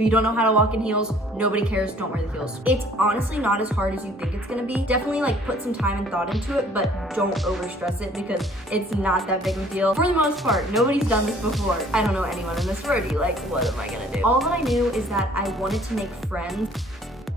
If you don't know how to walk in heels, nobody cares, don't wear the heels. It's honestly not as hard as you think it's gonna be. Definitely like put some time and thought into it, but don't overstress it because it's not that big of a deal. For the most part, nobody's done this before. I don't know anyone in this sorority, like what am I gonna do? All that I knew is that I wanted to make friends.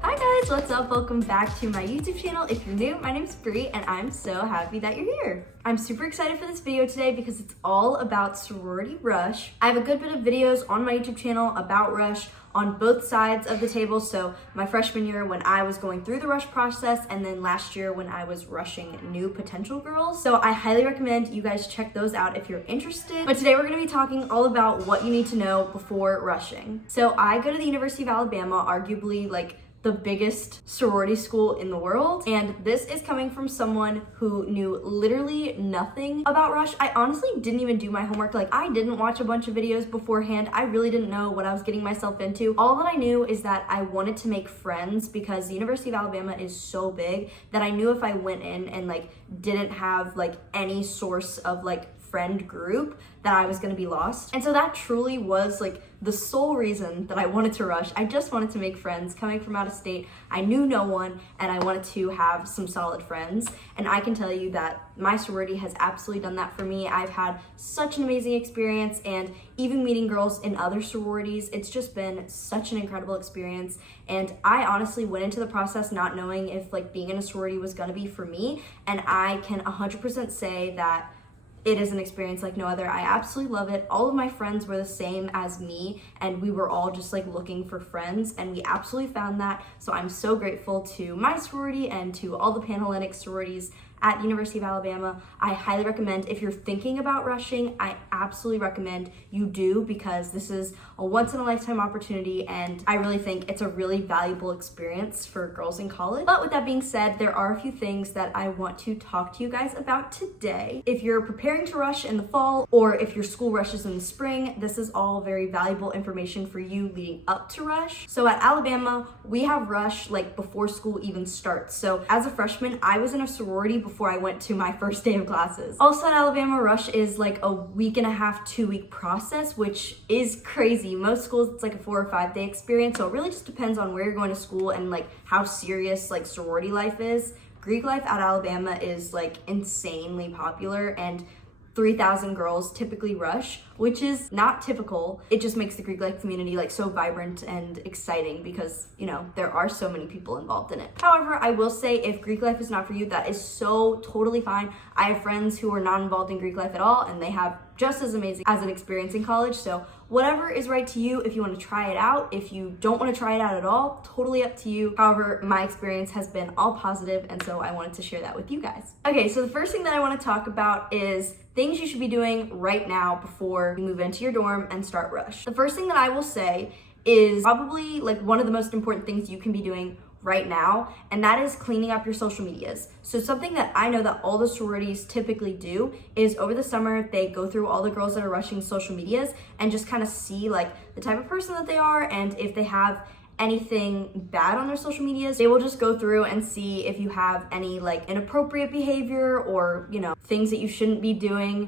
Hi guys, what's up? Welcome back to my YouTube channel. If you're new, my name's Brie and I'm so happy that you're here. I'm super excited for this video today because it's all about sorority rush. I have a good bit of videos on my YouTube channel about rush on both sides of the table. So my freshman year when I was going through the rush process, and then last year when I was rushing new potential girls. So I highly recommend you guys check those out if you're interested. But today we're gonna be talking all about what you need to know before rushing. So I go to the University of Alabama, arguably like the biggest sorority school in the world. And this is coming from someone who knew literally nothing about rush. I honestly didn't even do my homework. Like I didn't watch a bunch of videos beforehand. I really didn't know what I was getting myself into. All that I knew is that I wanted to make friends because the University of Alabama is so big that I knew if I went in and like didn't have like any source of like friend group that I was gonna be lost. And so that truly was like the sole reason that I wanted to rush. I just wanted to make friends. Coming from out of state, I knew no one and I wanted to have some solid friends. And I can tell you that my sorority has absolutely done that for me. I've had such an amazing experience, and even meeting girls in other sororities, it's just been such an incredible experience. And I honestly went into the process not knowing if like being in a sorority was gonna be for me. And I can 100% say that it is an experience like no other. I absolutely love it. All of my friends were the same as me, and we were all just like looking for friends, and we absolutely found that. So I'm so grateful to my sorority and to all the Panhellenic sororities at the University of Alabama. I highly recommend, if you're thinking about rushing, I absolutely recommend you do, because this is a once in a lifetime opportunity, and I really think it's a really valuable experience for girls in college. But with that being said, there are a few things that I want to talk to you guys about today. If you're preparing to rush in the fall, or if your school rushes in the spring, this is all very valuable information for you leading up to rush. So at Alabama, we have rush like before school even starts. So as a freshman, I was in a sorority before I went to my first day of classes. Also at Alabama, rush is like a week and a half, 2-week process, which is crazy. Most schools, it's like a 4 or 5 day experience. So it really just depends on where you're going to school and like how serious like sorority life is. Greek life at Alabama is like insanely popular, and 3,000 girls typically rush, which is not typical. It just makes the Greek life community like so vibrant and exciting because, you know, there are so many people involved in it. However, I will say if Greek life is not for you, that is so totally fine. I have friends who are not involved in Greek life at all, and they have just as amazing as an experience in college. So whatever is right to you, if you want to try it out. If you don't want to try it out at all, totally up to you. However, my experience has been all positive, and so I wanted to share that with you guys. Okay, so the first thing that I want to talk about is things you should be doing right now before you move into your dorm and start rush. The first thing that I will say is probably like one of the most important things you can be doing right now, and that is cleaning up your social medias. So something that I know that all the sororities typically do is over the summer, they go through all the girls that are rushing social medias and just kind of see like the type of person that they are, and if they have anything bad on their social medias, they will just go through and see if you have any like inappropriate behavior or, you know, things that you shouldn't be doing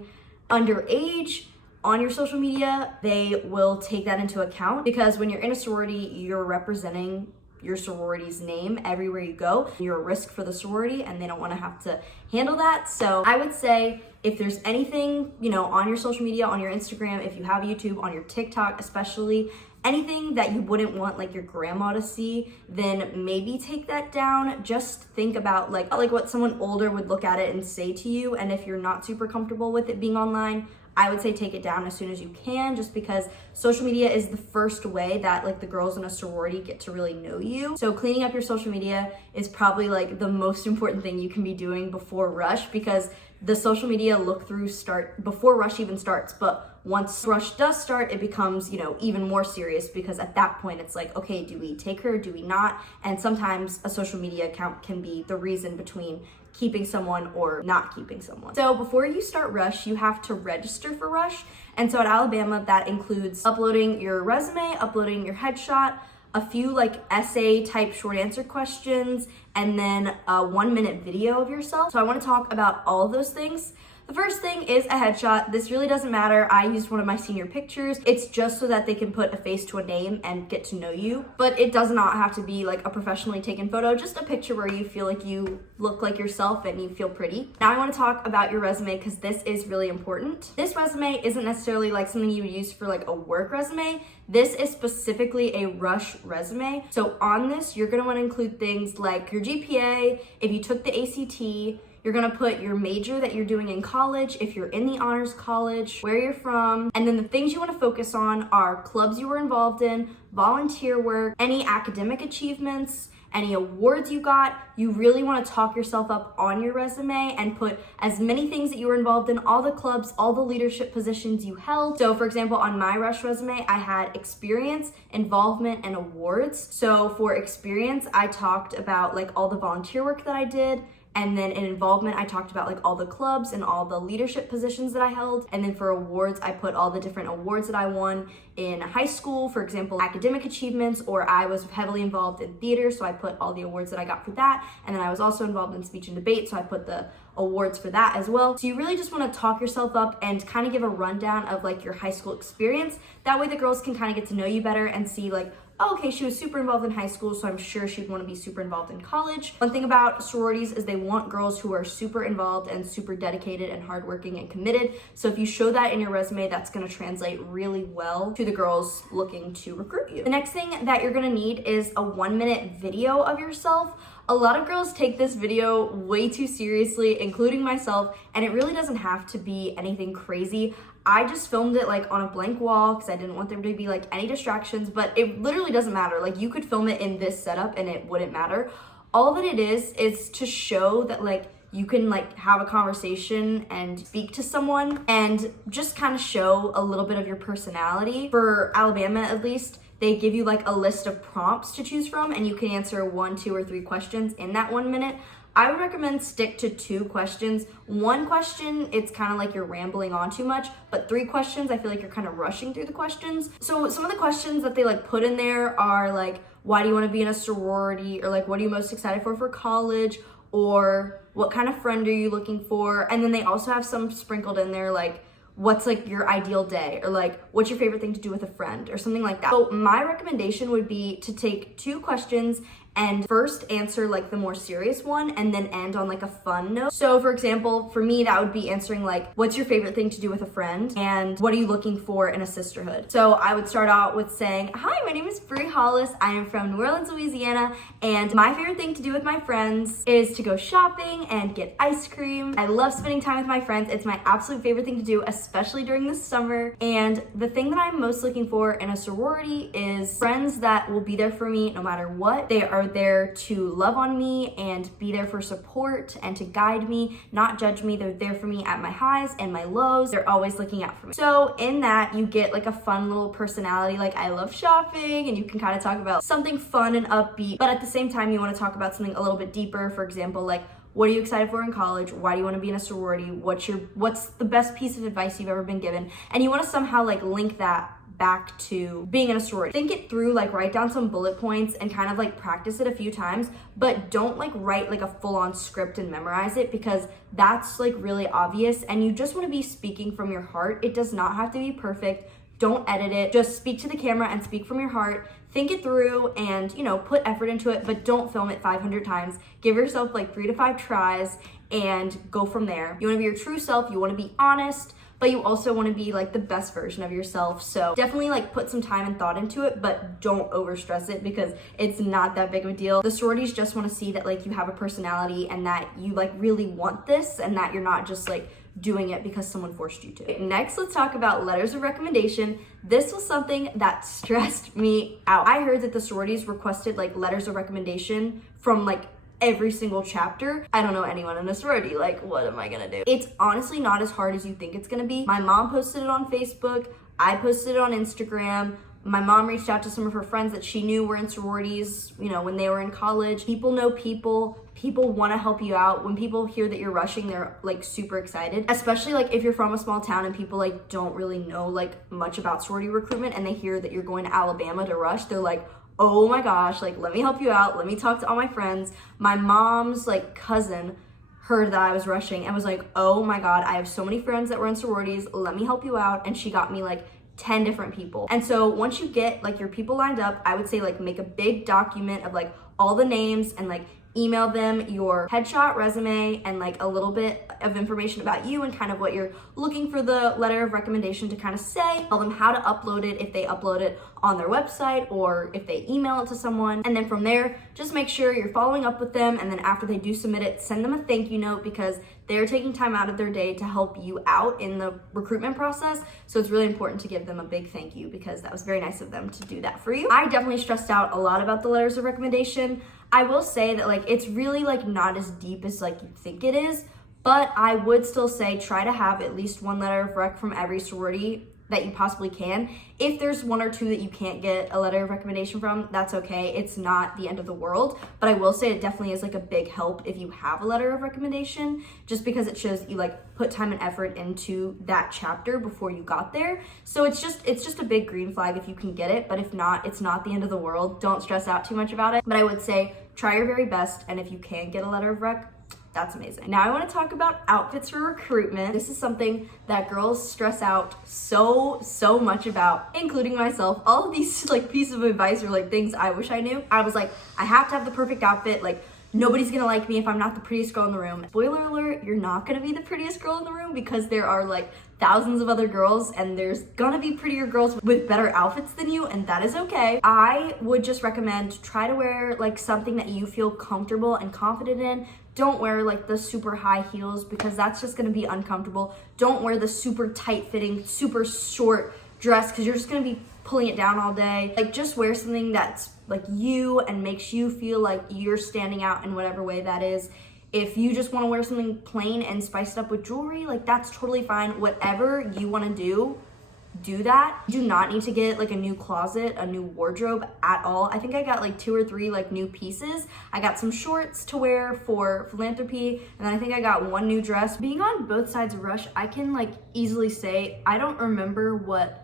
underage on your social media. They will take that into account, because when you're in a sorority, you're representing your sorority's name everywhere you go. You're a risk for the sorority, and they don't want to have to handle that. So I would say if there's anything, you know, on your social media, on your Instagram, if you have YouTube, on your TikTok especially, anything that you wouldn't want like your grandma to see, then maybe take that down. Just think about like what someone older would look at it and say to you. And if you're not super comfortable with it being online, I would say take it down as soon as you can, just because social media is the first way that like the girls in a sorority get to really know you. So cleaning up your social media is probably like the most important thing you can be doing before rush, because the social media look through start before rush even starts. But once rush does start, it becomes, you know, even more serious, because at that point it's like, okay, do we take her? Do we not? And sometimes a social media account can be the reason between keeping someone or not keeping someone. So before you start rush, you have to register for rush. And so at Alabama, that includes uploading your resume, uploading your headshot, a few like essay type short answer questions, and then a 1-minute video of yourself. So I want to talk about all of those things. The first thing is a headshot. This really doesn't matter. I used one of my senior pictures. It's just so that they can put a face to a name and get to know you. But it does not have to be like a professionally taken photo, just a picture where you feel like you look like yourself and you feel pretty. Now I want to talk about your resume because this is really important. This resume isn't necessarily like something you would use for like a work resume. This is specifically a rush resume. So on this, you're going to want to include things like your GPA, if you took the ACT, you're gonna put your major that you're doing in college, if you're in the honors college, where you're from, and then the things you wanna focus on are clubs you were involved in, volunteer work, any academic achievements, any awards you got. You really wanna talk yourself up on your resume and put as many things that you were involved in, all the clubs, all the leadership positions you held. So for example, on my rush resume, I had experience, involvement, and awards. So for experience, I talked about like all the volunteer work that I did. And then in involvement, I talked about like all the clubs and all the leadership positions that I held. And then for awards, I put all the different awards that I won in high school, for example, academic achievements, or I was heavily involved in theater, so I put all the awards that I got for that. And then I was also involved in speech and debate, so I put the awards for that as well. So you really just want to talk yourself up and kind of give a rundown of like your high school experience. That way the girls can kind of get to know you better and see like, oh, okay, she was super involved in high school, so I'm sure she'd want to be super involved in college. One thing about sororities is they want girls who are super involved and super dedicated and hardworking and committed. So if you show that in your resume, that's going to translate really well to the girls looking to recruit you. The next thing that you're going to need is a 1-minute video of yourself. A lot of girls take this video way too seriously, including myself, and it really doesn't have to be anything crazy. I just filmed it like on a blank wall because I didn't want there to be like any distractions, but it literally doesn't matter. Like you could film it in this setup and it wouldn't matter. All that it is to show that like you can like have a conversation and speak to someone and just kind of show a little bit of your personality. For Alabama, at least, they give you like a list of prompts to choose from and you can answer 1, 2, or 3 questions in that 1 minute. I would recommend stick to 2 questions. 1 question, it's kind of like you're rambling on too much, but 3 questions, I feel like you're kind of rushing through the questions. So some of the questions that they like put in there are like, why do you want to be in a sorority? Or like, what are you most excited for college? Or what kind of friend are you looking for? And then they also have some sprinkled in there like, what's like your ideal day, or like what's your favorite thing to do with a friend, or something like that. So my recommendation would be to take 2 questions and first answer like the more serious one and then end on like a fun note. So for example, for me, that would be answering like, what's your favorite thing to do with a friend? And what are you looking for in a sisterhood? So I would start out with saying, hi, my name is Bree Hollis. I am from New Orleans, Louisiana. And my favorite thing to do with my friends is to go shopping and get ice cream. I love spending time with my friends. It's my absolute favorite thing to do, especially during the summer. And the thing that I'm most looking for in a sorority is friends that will be there for me no matter what. They are there to love on me and be there for support and to guide me, not judge me. They're there for me at my highs and my lows. They're always looking out for me. So in that, you get like a fun little personality, like I love shopping, and you can kind of talk about something fun and upbeat, but at the same time, you want to talk about something a little bit deeper. For example, like, what are you excited for in college? Why do you want to be in a sorority? What's the best piece of advice you've ever been given? And you want to somehow like link that back to being in a sorority. Think it through, like write down some bullet points and kind of like practice it a few times, but don't like write like a full-on script and memorize it, because that's like really obvious and you just want to be speaking from your heart. It does not have to be perfect. Don't edit it. Just speak to the camera and speak from your heart. Think it through and, you know, put effort into it, but don't film it 500 times. Give yourself like 3 to 5 tries and go from there. You want to be your true self. You want to be honest, but you also want to be like the best version of yourself. So definitely like put some time and thought into it, but don't overstress it because it's not that big of a deal. The sororities just want to see that like you have a personality and that you like really want this and that you're not just like doing it because someone forced you to. Next, let's talk about letters of recommendation. This was something that stressed me out. I heard that the sororities requested like letters of recommendation from like every single chapter. I don't know anyone in a sorority. Like, what am I gonna do? It's honestly not as hard as you think it's gonna be. My mom posted it on Facebook. I posted it on Instagram. My mom reached out to some of her friends that she knew were in sororities, you know, when they were in college. People know people. People want to help you out. When people hear that you're rushing, they're like super excited, especially like if you're from a small town and people like don't really know like much about sorority recruitment and they hear that you're going to Alabama to rush. They're like, oh my gosh, like let me help you out. Let me talk to all my friends. My mom's like cousin, heard that I was rushing and was like, oh my God, I have so many friends that were in sororities, let me help you out. And she got me like 10 different people. And so once you get like your people lined up, I would say like make a big document of like all the names and like email them your headshot, resume, and like a little bit of information about you and kind of what you're looking for the letter of recommendation to kind of say. Tell them how to upload it if they upload it on their website or if they email it to someone. And then from there, just make sure you're following up with them. And then after they do submit it, send them a thank you note because they're taking time out of their day to help you out in the recruitment process. So it's really important to give them a big thank you because that was very nice of them to do that for you. I definitely stressed out a lot about the letters of recommendation. I will say that like it's really like not as deep as like you think it is, but I would still say try to have at least one letter of rec from every sorority that you possibly can. If there's one or two that you can't get a letter of recommendation from, that's okay. It's not the end of the world, but I will say it definitely is like a big help if you have a letter of recommendation, just because it shows that you like put time and effort into that chapter before you got there. So it's just a big green flag if you can get it, but if not, it's not the end of the world. Don't stress out too much about it, but I would say try your very best, and if you can get a letter of rec, that's amazing. Now I want to talk about outfits for recruitment. This is something that girls stress out so much about, including myself. All of these like pieces of advice or like things I wish I knew. I was like, I have to have the perfect outfit. Like nobody's gonna like me if I'm not the prettiest girl in the room. Spoiler alert, you're not gonna be the prettiest girl in the room because there are like thousands of other girls and there's gonna be prettier girls with better outfits than you, and that is okay. I would just recommend try to wear like something that you feel comfortable and confident in. Don't wear like the super high heels because that's just gonna be uncomfortable. Don't wear the super tight fitting, super short dress because you're just gonna be pulling it down all day. Like just wear something that's like you and makes you feel like you're standing out in whatever way that is. If you just wanna wear something plain and spiced up with jewelry, like that's totally fine. Whatever you wanna do that. You do not need to get like a new closet, a new wardrobe at all. I think I got like 2 or 3 like new pieces. I got some shorts to wear for philanthropy, and then I think I got 1 new dress. Being on both sides of Rush, I can like easily say I don't remember what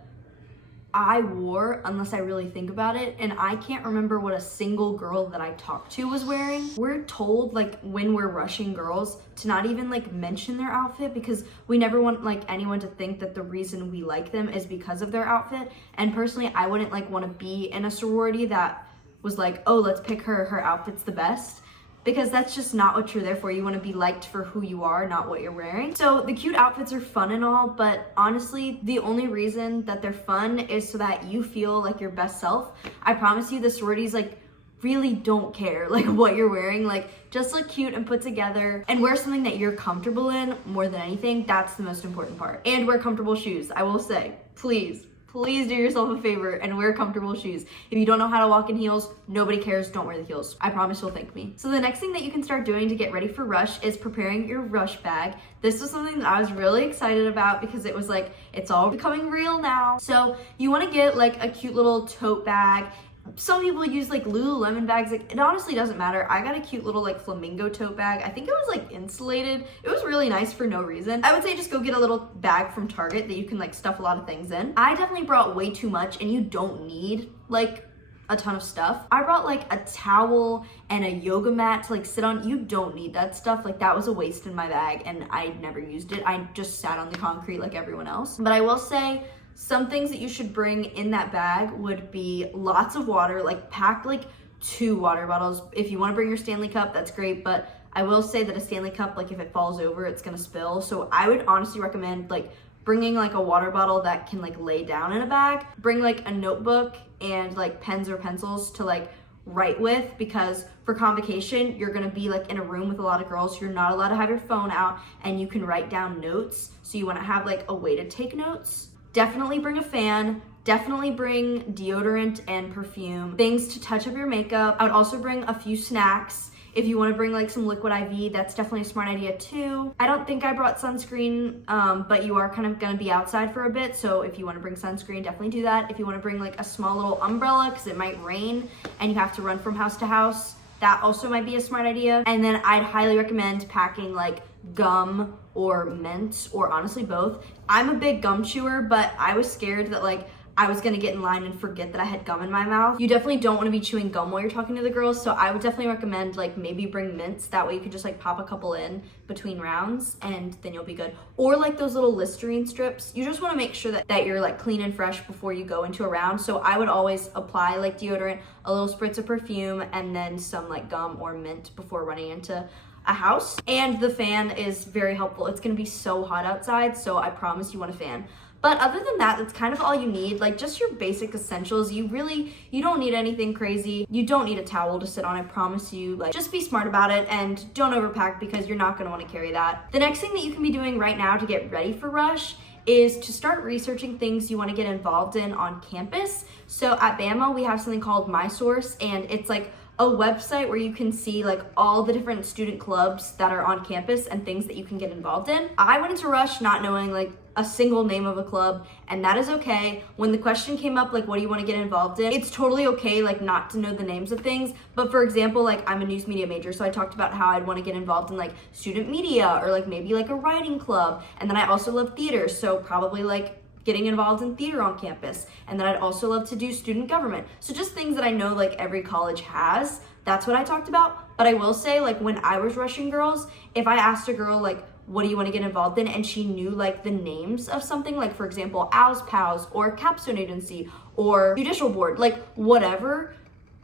I wore unless I really think about it, and I can't remember what a single girl that I talked to was wearing. We're told like when we're rushing girls to not even like mention their outfit because we never want like anyone to think that the reason we like them is because of their outfit. And personally, I wouldn't like want to be in a sorority that was like, oh, let's pick her outfit's the best, because that's just not what you're there for. You want to be liked for who you are, not what you're wearing. So the cute outfits are fun and all, but honestly, the only reason that they're fun is so that you feel like your best self. I promise you the sororities like really don't care like what you're wearing. Like just look cute and put together and wear something that you're comfortable in more than anything. That's the most important part. And wear comfortable shoes. I will say, please do yourself a favor and wear comfortable shoes. If you don't know how to walk in heels, nobody cares, don't wear the heels. I promise you'll thank me. So the next thing that you can start doing to get ready for Rush is preparing your Rush bag. This was something that I was really excited about because it was like, it's all becoming real now. So you wanna get like a cute little tote bag. Some people use like Lululemon bags. Like it honestly doesn't matter. I got a cute little like flamingo tote bag. I think it was like insulated. It was really nice for no reason. I would say just go get a little bag from Target that you can like stuff a lot of things in. I definitely brought way too much, and you don't need like a ton of stuff. I brought like a towel and a yoga mat to like sit on. You don't need that stuff. Like that was a waste in my bag and I never used it. I just sat on the concrete like everyone else. But I will say, some things that you should bring in that bag would be lots of water, like pack like 2 water bottles. If you want to bring your Stanley cup, that's great, but I will say that a Stanley cup, like if it falls over, it's gonna spill. So I would honestly recommend like bringing like a water bottle that can like lay down in a bag. Bring like a notebook and like pens or pencils to like write with, because for convocation, you're gonna be like in a room with a lot of girls. You're not allowed to have your phone out and you can write down notes. So you wanna have like a way to take notes. Definitely bring a fan, definitely bring deodorant and perfume, things to touch up your makeup. I would also bring a few snacks. If you wanna bring like some liquid IV, that's definitely a smart idea too. I don't think I brought sunscreen, but you are kind of gonna be outside for a bit. So if you wanna bring sunscreen, definitely do that. If you wanna bring like a small little umbrella, because it might rain and you have to run from house to house, that also might be a smart idea. And then I'd highly recommend packing like gum or mint, or honestly both. I'm a big gum chewer, but I was scared that like I was gonna get in line and forget that I had gum in my mouth. You definitely don't wanna be chewing gum while you're talking to the girls, so I would definitely recommend like maybe bring mints. That way you could just like pop a couple in between rounds and then you'll be good. Or like those little Listerine strips. You just wanna make sure that you're like clean and fresh before you go into a round. So I would always apply like deodorant, a little spritz of perfume, and then some like gum or mint before running into a house. And the fan is very helpful. It's gonna be so hot outside, so I promise you want a fan. But other than that, that's kind of all you need, like just your basic essentials. You don't need anything crazy. You don't need a towel to sit on, I promise you. Like, just be smart about it and don't overpack because you're not gonna wanna carry that. The next thing that you can be doing right now to get ready for Rush is to start researching things you wanna get involved in on campus. So at Bama, we have something called My Source, and it's like a website where you can see like all the different student clubs that are on campus and things that you can get involved in. I went into Rush not knowing like a single name of a club, and that is okay. When the question came up, like, what do you want to get involved in? It's totally okay, like, not to know the names of things. But for example, like, I'm a news media major, so I talked about how I'd want to get involved in like student media or like maybe like a writing club. And then I also love theater, so probably like getting involved in theater on campus. And then I'd also love to do student government. So just things that I know like every college has. That's what I talked about. But I will say, like, when I was rushing girls, if I asked a girl like, what do you want to get involved in, and she knew like the names of something, like for example Owls Pals or Capstone Agency or Judicial Board, like whatever,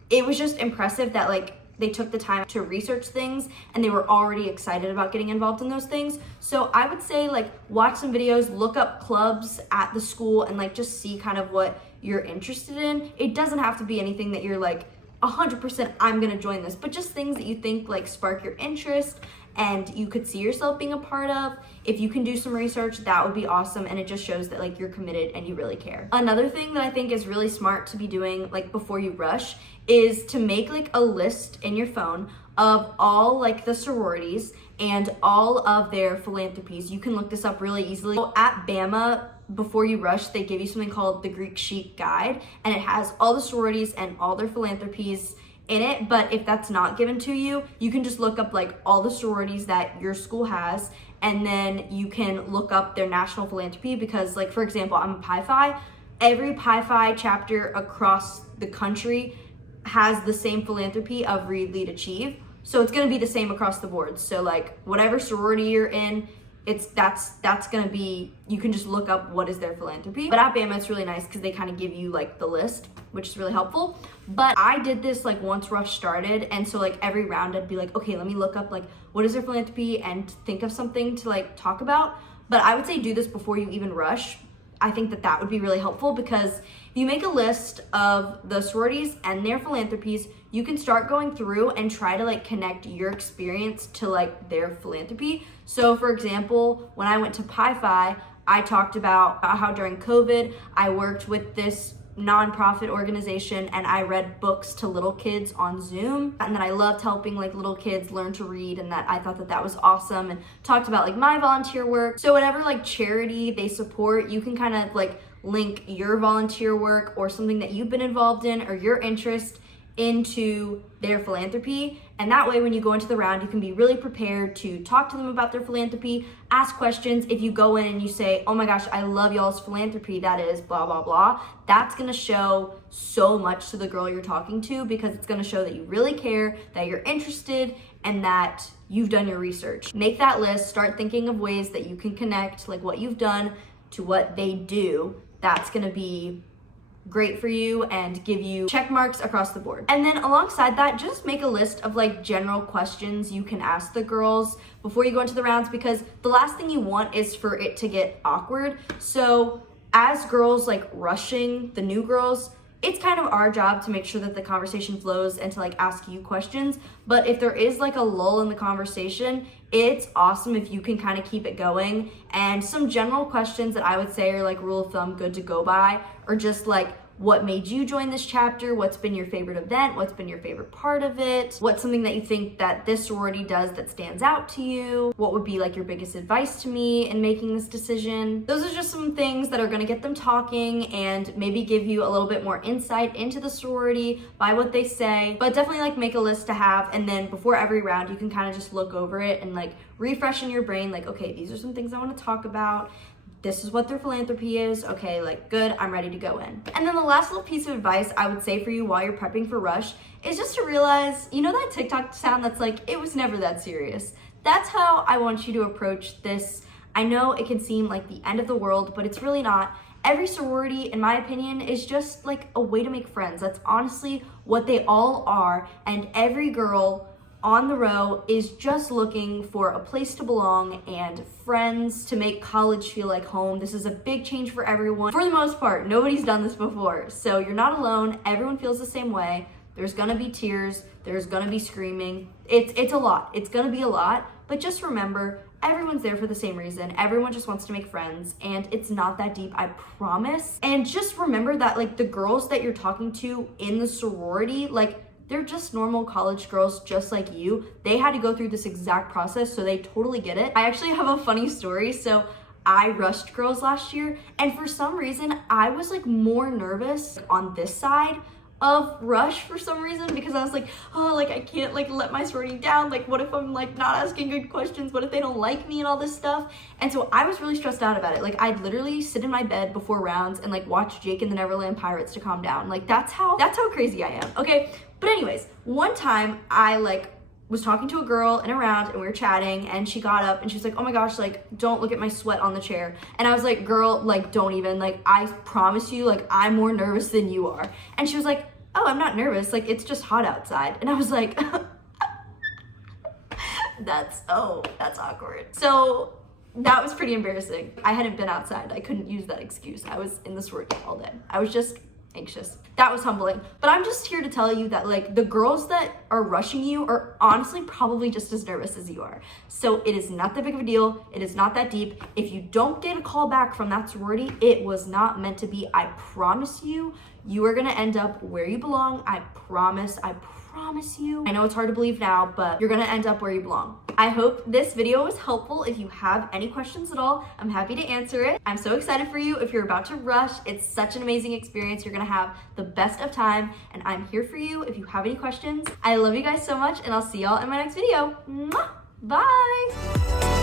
it was just impressive that like they took the time to research things and they were already excited about getting involved in those things. So I would say like watch some videos, look up clubs at the school, and like just see kind of what you're interested in. It doesn't have to be anything that you're like 100% I'm gonna join this, but just things that you think like spark your interest and you could see yourself being a part of. If you can do some research, that would be awesome, and it just shows that like you're committed and you really care. Another thing that I think is really smart to be doing like before you rush is to make like a list in your phone of all like the sororities and all of their philanthropies. You can look this up really easily. So at Bama, before you rush, they give you something called the Greek Chic Guide, and it has all the sororities and all their philanthropies in it. But if that's not given to you, you can just look up like all the sororities that your school has, and then you can look up their national philanthropy, because like for example, I'm a Pi Phi. Every Pi Phi chapter across the country has the same philanthropy of Read, Lead, Achieve. So it's gonna be the same across the board. So like whatever sorority you're in, that's gonna be, you can just look up what is their philanthropy. But at Bama, it's really nice because they kind of give you like the list, which is really helpful. But I did this like once Rush started, and so like every round I'd be like, okay, let me look up like what is their philanthropy and think of something to like talk about. But I would say do this before you even rush. I think that would be really helpful, because if you make a list of the sororities and their philanthropies, you can start going through and try to like connect your experience to like their philanthropy. So for example, when I went to Pi Phi, I talked about how during COVID, I worked with this nonprofit organization and I read books to little kids on Zoom, and that I loved helping like little kids learn to read, and that I thought that was awesome, and talked about like my volunteer work. So whatever like charity they support, you can kind of like link your volunteer work or something that you've been involved in or your interest into their philanthropy. And that way when you go into the round, you can be really prepared to talk to them about their philanthropy, ask questions. If you go in and you say, oh my gosh, I love y'all's philanthropy, that is blah blah blah, that's gonna show so much to the girl you're talking to, because it's gonna show that you really care, that you're interested, and that you've done your research. Make that list, start thinking of ways that you can connect like what you've done to what they do. That's gonna be great for you and give you check marks across the board. And then alongside that, just make a list of like general questions you can ask the girls before you go into the rounds, because the last thing you want is for it to get awkward. So as girls like rushing the new girls, it's kind of our job to make sure that the conversation flows and to like ask you questions. But if there is like a lull in the conversation, it's awesome if you can kind of keep it going. And some general questions that I would say are like rule of thumb good to go by, or just like, what made you join this chapter? What's been your favorite event? What's been your favorite part of it? What's something that you think that this sorority does that stands out to you? What would be like your biggest advice to me in making this decision? Those are just some things that are gonna get them talking and maybe give you a little bit more insight into the sorority by what they say. But definitely like make a list to have, and then before every round, you can kind of just look over it and like refresh in your brain, like, okay, these are some things I wanna talk about. this is what their philanthropy is. Okay, like good, I'm ready to go in. And then the last little piece of advice I would say for you while you're prepping for Rush is just to realize, you know that TikTok sound that's like, it was never that serious. That's how I want you to approach this. I know it can seem like the end of the world, but it's really not. Every sorority, in my opinion, is just like a way to make friends. That's honestly what they all are. And every girl on the row is just looking for a place to belong and friends to make college feel like home. This is a big change for everyone. For the most part, nobody's done this before. So you're not alone. Everyone feels the same way. There's gonna be tears. There's gonna be screaming. It's a lot. It's gonna be a lot. But just remember, everyone's there for the same reason. Everyone just wants to make friends, and it's not that deep, I promise. And just remember that like the girls that you're talking to in the sorority, like they're just normal college girls just like you. They had to go through this exact process, so they totally get it. I actually have a funny story. So I rushed girls last year, and for some reason, I was like more nervous on this side of Rush for some reason, because I was like, oh, like I can't like let my sorority down. Like what if I'm like not asking good questions? What if they don't like me and all this stuff? And so I was really stressed out about it. Like I'd literally sit in my bed before rounds and like watch Jake and the Neverland Pirates to calm down. Like that's how crazy I am. Okay. But anyways, one time I like was talking to a girl in a round and we were chatting, and she got up and she's like, oh my gosh, like don't look at my sweat on the chair. And I was like, girl, like don't even, like I promise you, like I'm more nervous than you are. And she was like, oh, I'm not nervous, like it's just hot outside. And I was like, that's awkward. So that was pretty embarrassing. I hadn't been outside. I couldn't use that excuse. I was in the sorority all day. I was just anxious. That was humbling. But I'm just here to tell you that like the girls that are rushing you are honestly probably just as nervous as you are. So it is not that big of a deal. It is not that deep. If you don't get a call back from that sorority, it was not meant to be. I promise you, you are gonna end up where you belong. I promise you. I know it's hard to believe now, but you're gonna end up where you belong. I hope this video was helpful. If you have any questions at all, I'm happy to answer it. I'm so excited for you if you're about to rush. It's such an amazing experience. You're gonna have the best of time, and I'm here for you if you have any questions. I love you guys so much, and I'll see y'all in my next video. Mwah! Bye!